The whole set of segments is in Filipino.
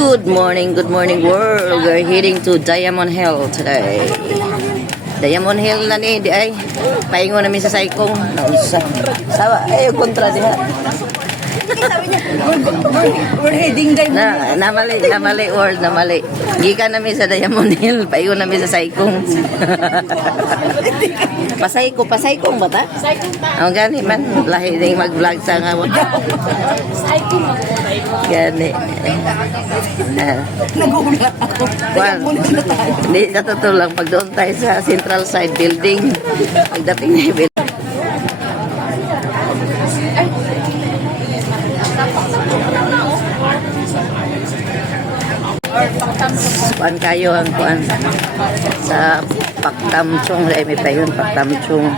Good morning world. We're heading to Diamond Hill today. Diamond Hill na ni di ay paingon namin sa Saikong. Sawa ay kontra diha. We're heading Diamond Hill. Namali world, namali. Gikan namin sa Diamond Hill, paingon namin sa Saikong. Pasaykong ba ta? Saikong ta. Ang gani man lahi ding mag-vlog sa nga. Saikong ako. Gani. Nagugulat ako. Well, hindi, sa totoo lang, pag doon tayo sa Central Side Building, pagdating na yung building. Kuan kayo ang kuan sa Paktamchong, ay may payon Paktamchong.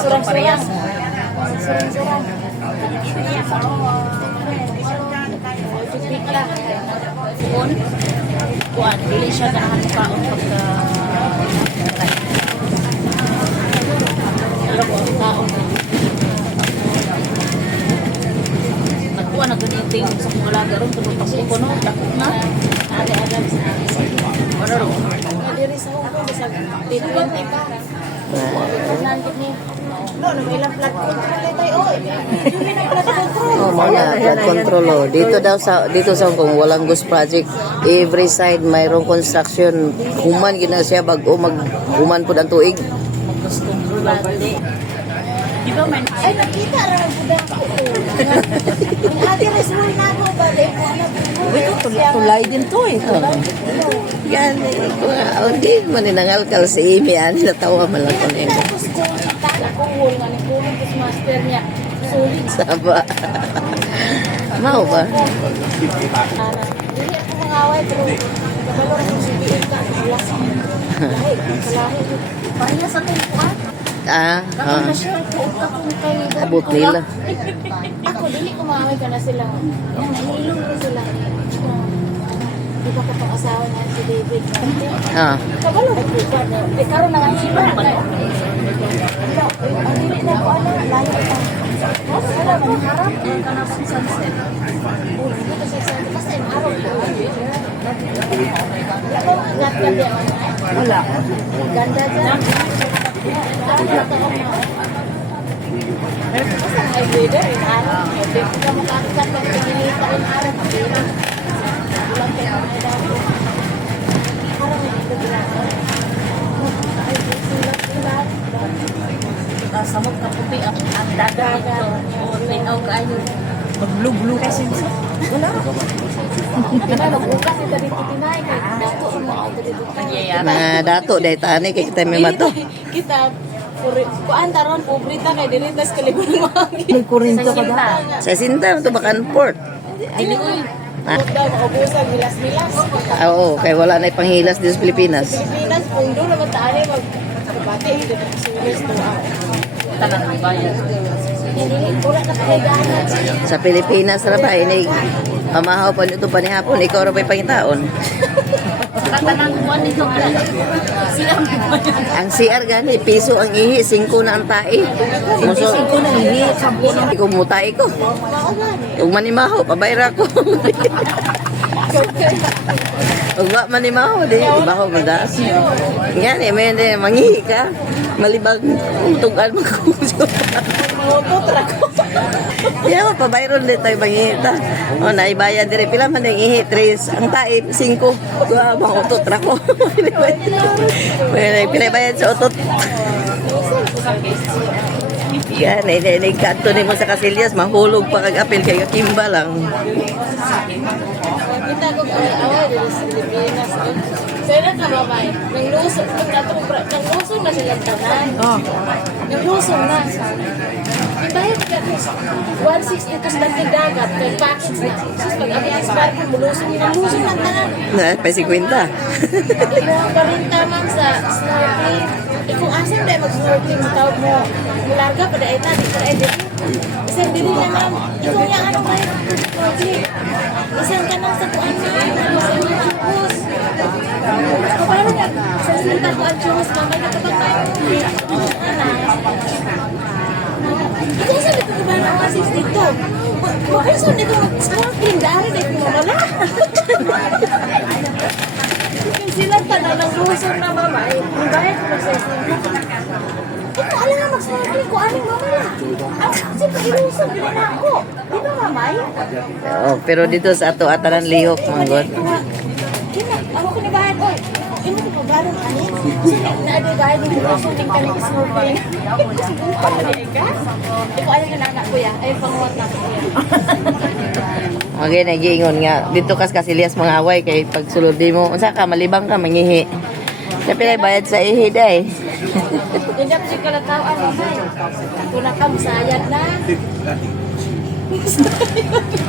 Surang parehas. Kuan, dili siya ganahan kaon pagka nagkuha na ganiting sa kumalaga ron tulog pa ko no takot na ada ano ro diri sa Hong Kong sa tituan ka nanti ni no may ilang flat control tayo yun na flat control Flood control oh. Dito sa Hong Kong walang ghost project. Every side mayroong construction. Human gina siya bago human pud ang tuig. ghost control bali di ba man ay nakita ra ko ko ate resmol na ko bali tulay din to eh Yan hindi man ninangalkal si Amy ani natawa man lang ko nito. tapos ko kita ko hol nga ni kulit is master niya sulit Saba. Mau ba? dili ako mangaway pero kabalo ra ko sibiin ka alas lahi kalahi pahiya sa tuwan kapag na siya ko kay Abot nila. ako dili ko mangaway ka na sila nahilong ko sila di ba ko pang asawa niya si David kabalo ko karon na nga sila ang dili na ko ano layo pa wala man harap ka na pang sunset dito sa sunset kasi araw ko wala ganda dyan basta ay weather in araw hindi ka makakakat pag pinilita rin araw walang kaya na daw araw ito ginagawa ay sulat samot ka puti ang dagat o tinaw kayo magluglo kasi wala kita nag-ukas ito dito tinay dato mo ito dito Na dato day tani kay kita may mato. kita kuan taron pobrita kay dili tas kalibutan may kuryente ka ba Sa Sinta to bakan port. dili uy daw maubusan milas-milas Oo, kay wala na panghilas dito sa Pilipinas. Pilipinas kung doon naman taani mag bati dito sa sulis to tanang bayan wala ka pahigaan Sa Pilipinas ra ba ini pamahaw pa nito panihapon ikaw ra pay pangitaon. katanang kuan dito silang Ang CR gani piso ang ihi, 5 na ang tae. Muso ko na ihi 10 na ikaw mutay ko. Ug manimaho pabayra ko. Ug wa manimaho di baho madas. Yan may mangihi ka. Malibag tugan magkuso. motor ako Yeah, pabayron din tayo mangihita. O, naibayan dire. Pila man yung ihi? 3. Ang tae, 5. Tuwa, mga utot ra ko. Pila bayan sa utot. Yan, kanto ni mo sa Casillas, mahulog pa kag-apil kay Kakimba lang. kita ko away dito sa Pilipinas Sera ka ba bay? Nang lusong na silang tanan. Nang lusong na. Ibayad ka 160 tos lang dagat kay package na. Sus pag-abi expire ko mulusong na lusong ng tanan. Na, pa 50. Imo galing tamang sa snorkeling. Kung asan dahil mag-snorkeling tawag mo mularga pada eta di para edit. Isang dili na ma'am. Ikaw niya ano ba? Snorkeling. Isang ka nang sa kuan na. Sa mga chubos. Paano ka? Sa sinta ko ang chubos mamay na kapag tayo. Ikaw saan ito ka ba ng mga 62? Bakit saan ito mag-smoking? Dari na ito wala. Sila tanang ng lusong na mama. Ang bayad ko mag-smoking. Ito, alam nga mag-smoking ko. Anong mama? Ang kasi pag-ilusong din na ako. Di ba mamay? Oh, pero dito sa ato atanan lihok manggod. Kina, ako ko ni bayad. Oy, imo ko pagbaron ani. Na bayad ni lusong din kami smoking. Subukan mo ni ka. Ito ayaw nga anak ko ya. Ay panguwat na ko ya. Okay, nagiingon nga. Dito kas kasilias mga away kay pag sulodi mo. Unsa ka malibang ka mangihi. Sa pilay bayad sa ihi day. Hindi ako siya kalatawan mamay. Kung nakamsayad na.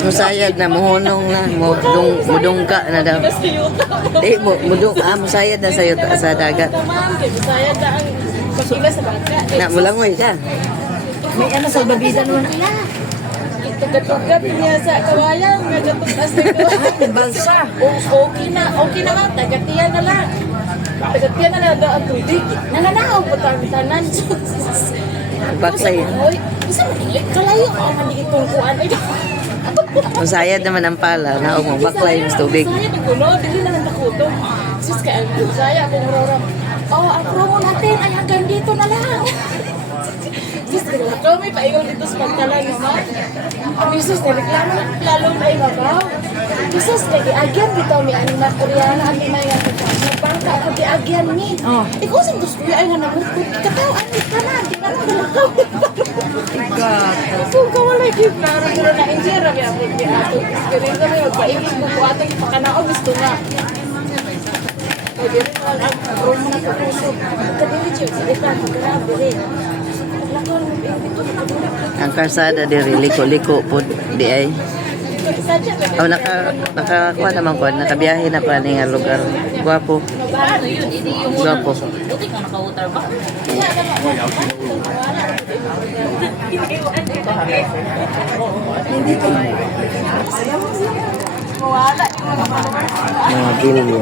Musayad na muhunong na mudong ka na daw. Di mo musayad na sa sa dagat. Masayad na ang pagkila sa bangka. Na mulangoy ka. May ano sa babida naman. Tugat-tugat niya sa kawayan. Nagatugas na ko. Balsa. Okay na nga. Tagatiyan na lang. Tagatiyan na lang ang tubig. Nananahaw po tanan. Baksay. Oy, isa kalayo ako mandigit kong kuan. Musayad naman ang pala na mo baklay mas tubig. Saya di kuno, dili na lang nakuto. Sus ka saya ako ngorong. Oh, ang promo natin ay hanggang dito na lang. Sus ka may paingon dito sa pantalan naman. Ang sus na reklamo lalo na ibabaw. Sus lagi agyan dito may anima koreana ang may bangka ako di agyan ni. Ikaw sa gusto ay nga nagukot. Kataw ani ka na, di na lang galakaw. So, kawala yung klaro ko na na-enjera kaya ako yung ato. Ganun kami, magpaingin mo po ato yung pakanao, gusto nga. Pwede rin lang ang room na sa puso. Kadili siya, sige ka, magkarabi rin. Lakaw mo, dito ka muna. Ang karsada diri liko-liko po di ay. Oh, nakakuha naman ko, nakabiyahe na pa ni nga lugar. Gwapo. Gwapo. Buti ka naka-water ba? Wala. Mga bilyo.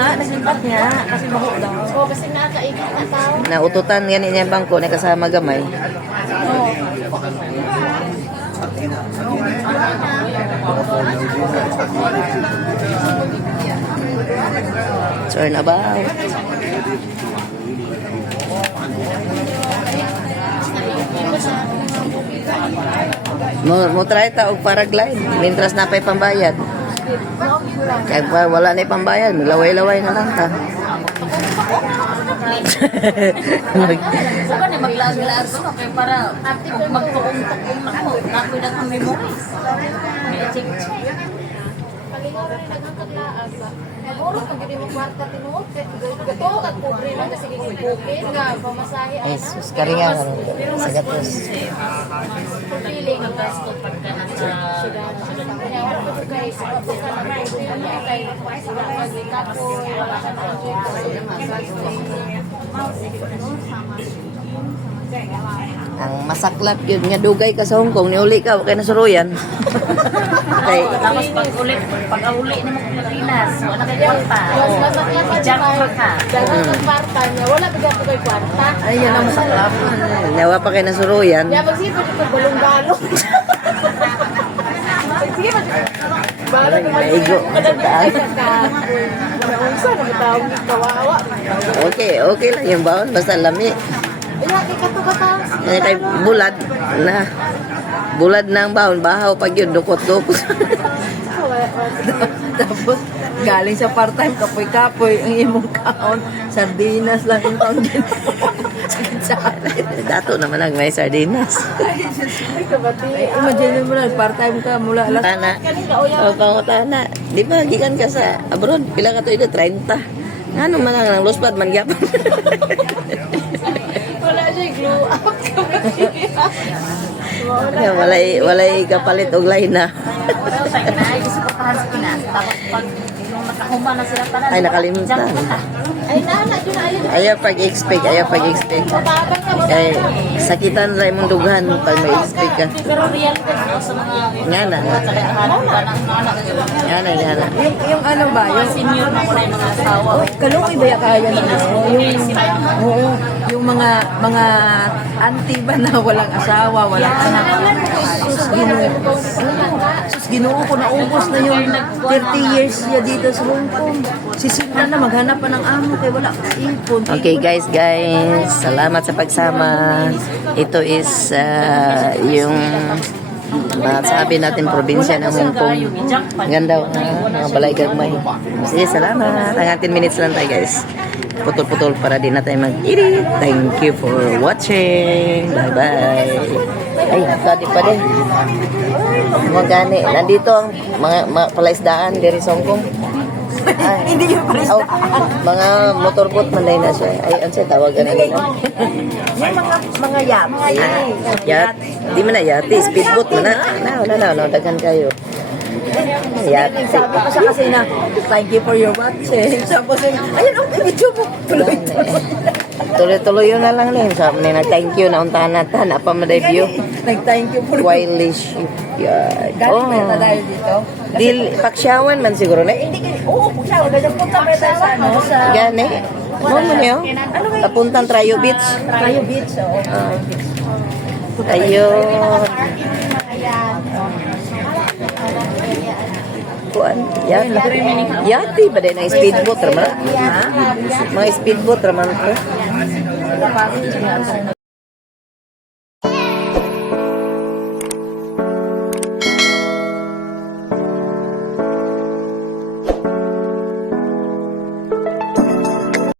Nasimpat niya kasi mahok daw. Oo, kasi nakaikot na tao. Naututan yan niya bangko na kasama gamay. Turn about. Mo try ta og paraglide mintras napay pambayad. Kaya wala na pambayad, laway-laway na lang ta. Saka na maglaag-laag ko na kaya para magtuong-tuong na mo. Nakoy na kang memories. Check-check. Pag-ikaw rin nagkakaglaag ba? Puro pag hindi mo kwarta tinuot. Gato at pobre na kasi bukid nga. Pamasahe ay na. Jesus, karinga ka sa gatos. Feeling ang gasto pagka nasa kaya wala ko guys sa pagka na kay wala ka ni kapo wala ka na Ang masaklap yun nga dugay ka sa Hong Kong, niuli ka, okay na suruyan. Okay. tapos pag-uli ni mo Pilipinas wala kay kwarta i-jump ka dagang ang kwarta niya wala bigyan ko kay kwarta Ayun ang masaklap. Nawa pa kayo na suruyan. kaya magsipag ito balong-balong sige balong Naigo. naunsa na matawag ni kawawa Okay lang yung baon, basta lami. ilaki ka to bata Kay bulad na ang baon, bahaw pag yun, dukot-dukot. Tapos, galing sa part-time, kapoy-kapoy, ang imong kaon, sardinas lang yung taon din. Sakit sa akin. Dato naman ang may sardinas. Imagine mo na, part-time ka mula alas. Tana. O, pangutana. Di ba, gikan ka sa abroad? Pila ka to ito? 30. Ano man ang luspat man gyapon. Wala siya, glue up ka ba siya? walay kapalit og line na. Ay, gusto ko pahan sa Pinas. Tapos pag nung nakahuma na sila tanan. Ay, nakalimutan. Ay, nana, yun na ayun. Ayaw pag-expect. Bababa ka, Kay sakitan ra imong dughan pag may expect ka. pero real ko no, sa mga Nga na. tsaka hanap ka ng anak. Nga na. Yung ano ba, Mga yung senior na ko na yung mga asawa. kalungi ba kaya na oo, yung mga auntie ba na walang asawa, walang anak. Sus, ginoo ko, naubos na yung 30 years niya dito sa Hong Kong. Sisinta na, maghanap pa ng amo kaya wala ka ipon. Okay guys, salamat sa pagsama. Ito is yung sabi natin probinsya ng Hong Kong. Ganda mga balay gagmay. Sige, salamat. Ang 10 minutes lang tayo guys. Putol-putol para din na tayo mag-edit. Thank you for watching. Bye-bye. Ay, tadi pa din. Magani. Nandito ang mga palaisdaan diri sa Hong Kong. Ay, Hindi yung pala. mga motorboat man dahil na siya. Ay, ano siya tawagan na nila? Yung mga yap. Yat. Di man na yati. Speedboat man na. No. Daghan kayo. Yati. Sabi ko siya kasi na, thank you for your watching. Tapos, ayun, video mo. Tuloy-tuloy yun na lang rin. Sabi na thank you. Nauntahan natin. Apa mo na view? Nag-thank you for Wiley Shipyard. Galing ba na Oh. tayo dito? Paksyawan man siguro na. Hindi kayo, oo, siya, nagpunta kayo tayo sa ano, sa Gani. Mo mo niyo? Papuntang Trayo Beach. Tayo Beach, oo. Ayun. Kuan. Yati ba din ang speedboat raman? Mga speedboat raman ko.